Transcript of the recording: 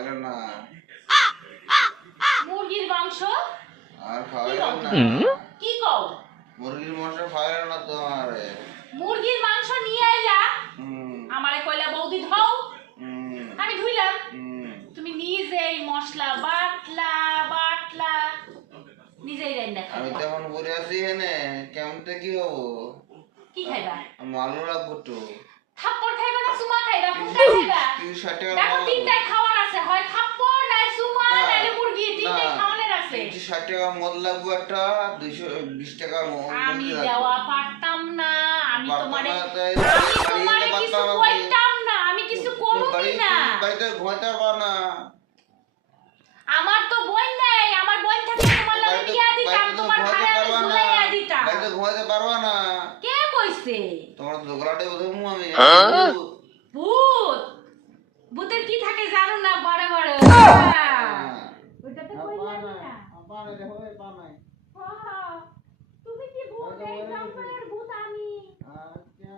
খাওয়া না। মুরগির মাংস? আর খাওয়া না। কি কও? মুরগির মাংস খাওয়া না তোমার। মুরগির মাংস নিয়ে আইলা? আমারে কইলা বৌদি ধও। আমি ধুইলাম। তুমি নিজেই মশলা বাটলা বাটলা। নিজেই রান্না আমি তেমন পরে আছি এনে কেমতে কি হব? কি খাইবা? মালুরা পুটু থাপ্পড় খাইবা না সুমা খাইবা? কোনটা খাইবা? দেখো তিনটায় ষাট টাকা মদ লাগবো একটা দুইশো বিশ টাকা আমি দেওয়া পারতাম না আমি তোমারে আমি তোমারে কিছু কইতাম না আমি কিছু বাড়ি- না। বাড়িতে ঘুমাইতে পারবা না। আমার তো বোন নাই আমার বোন থাকলে তোমার লাগে বিয়া দিতাম তোমার পারবা না। ঝুলাইয়া দিতাম। বাড়িতে ঘুমাইতে পারবা না। কে কইছে? তোমার দোকলাটে বোধহয় আমি ভূত! ভূতের কি থাকে জানো না বড় বড়। ওইটা তো কইলাম না? পা হয় বানাই নাই। হ্যাঁ, তুমি কি ভূত এই জঙ্গলের ভূত আমি আচ্ছা।